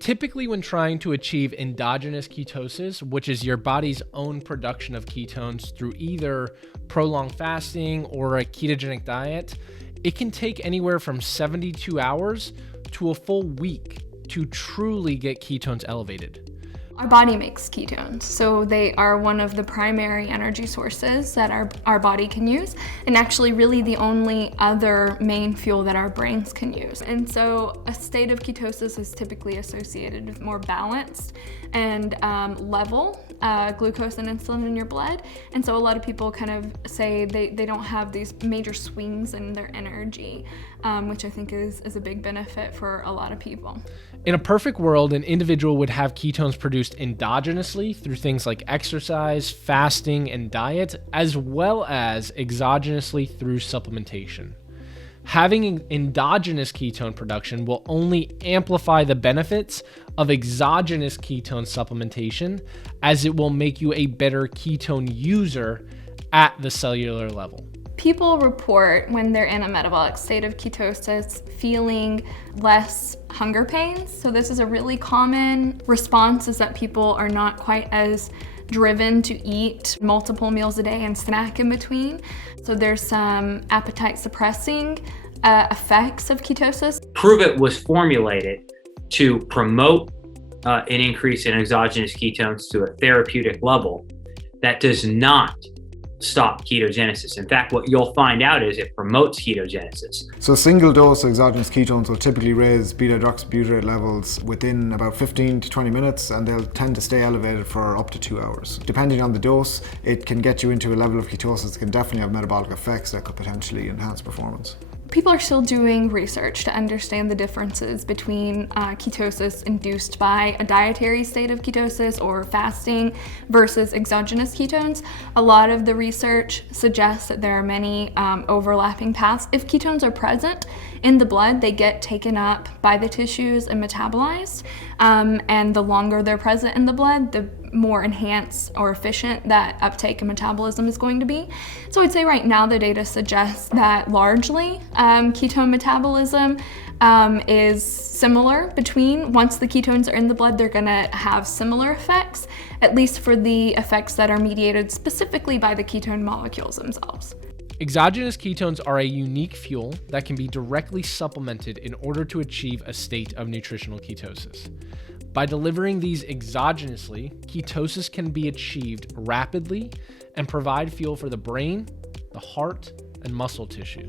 Typically, when trying to achieve endogenous ketosis, which is your body's own production of ketones through either prolonged fasting or a ketogenic diet, it can take anywhere from 72 hours to a full week to truly get ketones elevated. Our body makes ketones, so they are one of the primary energy sources that our body can use, and actually really the only other main fuel that our brains can use. And so a state of ketosis is typically associated with more balanced and level glucose and insulin in your blood. And so a lot of people kind of say they don't have these major swings in their energy, which I think is a big benefit for a lot of people. In a perfect world, an individual would have ketones produced endogenously through things like exercise, fasting, and diet, as well as exogenously through supplementation. Having endogenous ketone production will only amplify the benefits of exogenous ketone supplementation, as it will make you a better ketone user at the cellular level. People report when they're in a metabolic state of ketosis feeling less hunger pains. So this is a really common response, is that people are not quite as driven to eat multiple meals a day and snack in between. So there's some appetite suppressing effects of ketosis. Pruvit was formulated to promote an increase in exogenous ketones to a therapeutic level that does not stop ketogenesis. In fact, what you'll find out is it promotes ketogenesis. So a single dose of exogenous ketones will typically raise beta-hydroxybutyrate levels within about 15 to 20 minutes, and they'll tend to stay elevated for up to 2 hours. Depending on the dose, it can get you into a level of ketosis that can definitely have metabolic effects that could potentially enhance performance. People are still doing research to understand the differences between ketosis induced by a dietary state of ketosis or fasting versus exogenous ketones. A lot of the research suggests that there are many overlapping paths. If ketones are present in the blood, they get taken up by the tissues and metabolized. And the longer they're present in the blood, the more enhanced or efficient that uptake and metabolism is going to be. So I'd say right now the data suggests that largely ketone metabolism is similar between, once the ketones are in the blood, they're gonna have similar effects, at least for the effects that are mediated specifically by the ketone molecules themselves. Exogenous ketones are a unique fuel that can be directly supplemented in order to achieve a state of nutritional ketosis. By delivering these exogenously, ketosis can be achieved rapidly and provide fuel for the brain, the heart, and muscle tissue.